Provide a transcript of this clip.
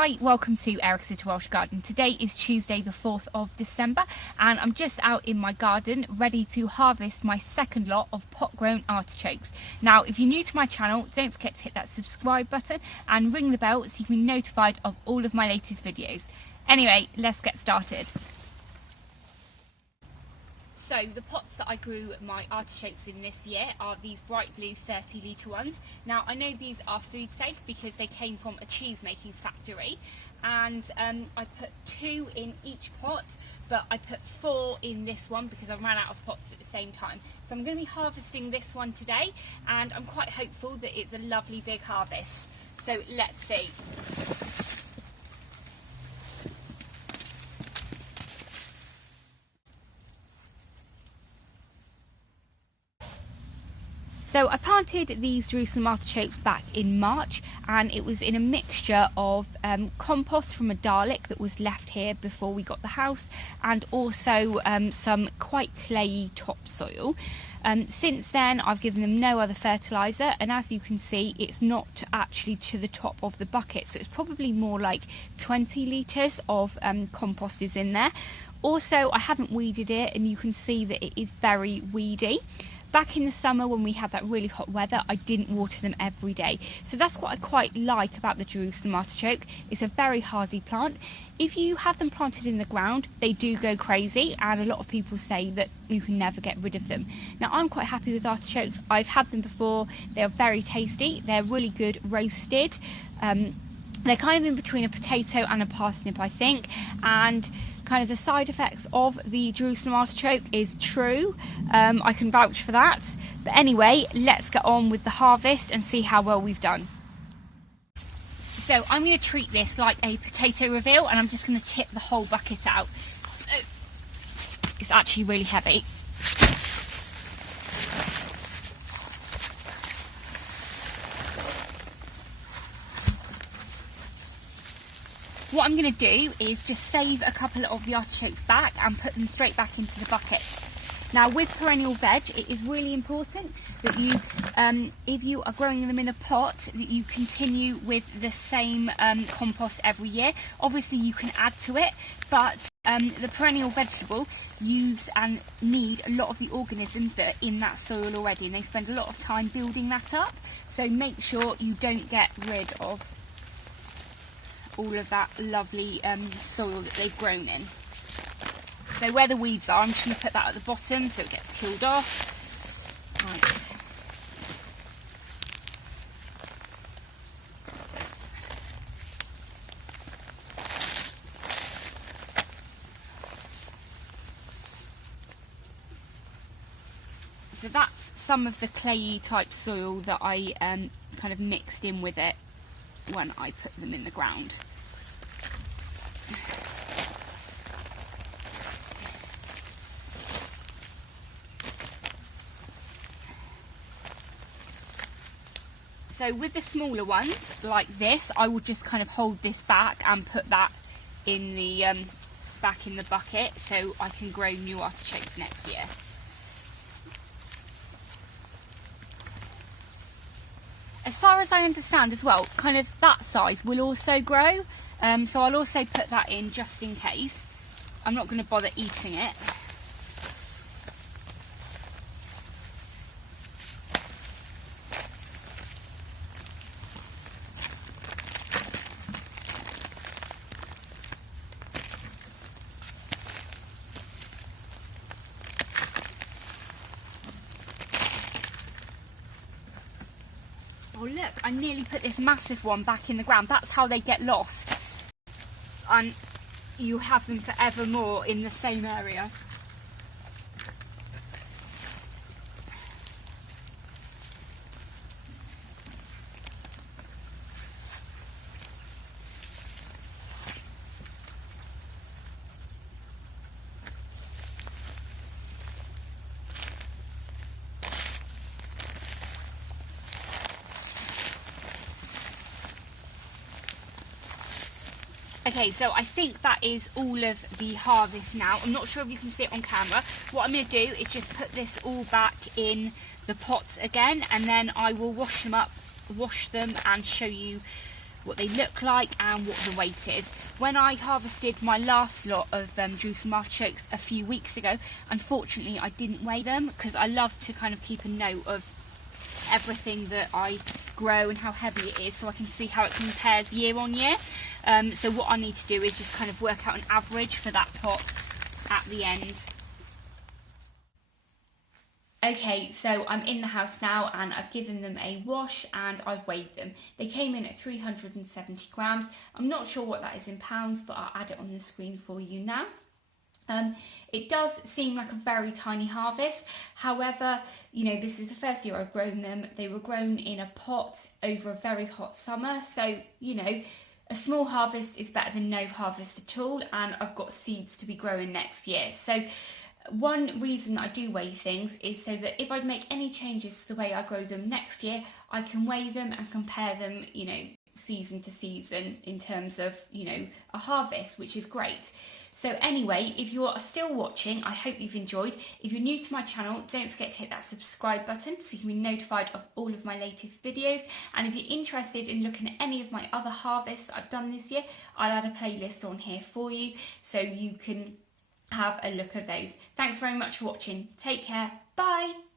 Hi, welcome to Eric's Little Welsh Garden. Today is Tuesday the 4th of December and I'm just out in my garden ready to harvest my second lot of pot grown artichokes. Now if you're new to my channel, don't forget to hit that subscribe button and ring the bell so you can be notified of all of my latest videos. Anyway, let's get started. So the pots that I grew my artichokes in this year are these bright blue 30 litre ones. Now I know these are food safe because they came from a cheese making factory, and I put 2 in each pot, but I put 4 in this one because I ran out of pots at the same time. So I'm going to be harvesting this one today and I'm quite hopeful that it's a lovely big harvest. So let's see. So I planted these Jerusalem artichokes back in March, and it was in a mixture of compost from a Dalek that was left here before we got the house, and also some quite clayey topsoil. Since then I've given them no other fertiliser, and as you can see it's not actually to the top of the bucket, so it's probably more like 20 litres of compost is in there. Also I haven't weeded it, and you can see that it is very weedy. Back in the summer when we had that really hot weather, I didn't water them every day. So that's what I quite like about the Jerusalem artichoke. It's a very hardy plant. If you have them planted in the ground, they do go crazy, and a lot of people say that you can never get rid of them. Now I'm quite happy with artichokes. I've had them before. They are very tasty. They're really good roasted. They're kind of in between a potato and a parsnip, I think, and kind of the side effects of the Jerusalem artichoke is true. I can vouch for that. But anyway, let's get on with the harvest and see how well we've done. So I'm going to treat this like a potato reveal, and I'm just going to tip the whole bucket out. So it's actually really heavy. What I'm going to do is just save a couple of the artichokes back and put them straight back into the buckets. Now with perennial veg, it is really important that you, if you are growing them in a pot, that you continue with the same compost every year. Obviously you can add to it, but the perennial vegetable use and need a lot of the organisms that are in that soil already, and they spend a lot of time building that up. So make sure you don't get rid of all of that lovely soil that they've grown in. So where the weeds are, I'm just going to put that at the bottom so it gets killed off. Right. So that's some of the clayey type soil that I kind of mixed in with it when I put them in the ground. So with the smaller ones like this, I will just kind of hold this back and put that in the back in the bucket so I can grow new artichokes next year. As far as I understand as well, kind of that size will also grow, so I'll also put that in just in case. I'm not going to bother eating it. Oh look, I nearly put this massive one back in the ground. That's how they get lost, and you have them forevermore in the same area. Okay, so I think that is all of the harvest now. I'm not sure if you can see it on camera. What I'm going to do is just put this all back in the pot again, and then I will wash them up, wash them and show you what they look like and what the weight is. When I harvested my last lot of Jerusalem artichokes a few weeks ago, unfortunately I didn't weigh them because I love to kind of keep a note of everything that I grow and how heavy it is, so I can see how it compares year on year. So what I need to do is just kind of work out an average for that pot at the end. Okay, so I'm in the house now and I've given them a wash and I've weighed them. They came in at 370 grams. I'm not sure what that is in pounds, but I'll add it on the screen for you now. It does seem like a very tiny harvest. However, you know, this is the first year I've grown them. They were grown in a pot over a very hot summer. So, you know, a small harvest is better than no harvest at all. And I've got seeds to be growing next year. So one reason I do weigh things is so that if I make any changes to the way I grow them next year, I can weigh them and compare them, you know, season to season in terms of, you know, a harvest, which is great. So anyway, if you are still watching, I hope you've enjoyed. If you're new to my channel, don't forget to hit that subscribe button so you can be notified of all of my latest videos. And if you're interested in looking at any of my other harvests I've done this year, I'll add a playlist on here for you so you can have a look at those. Thanks very much for watching. Take care. Bye.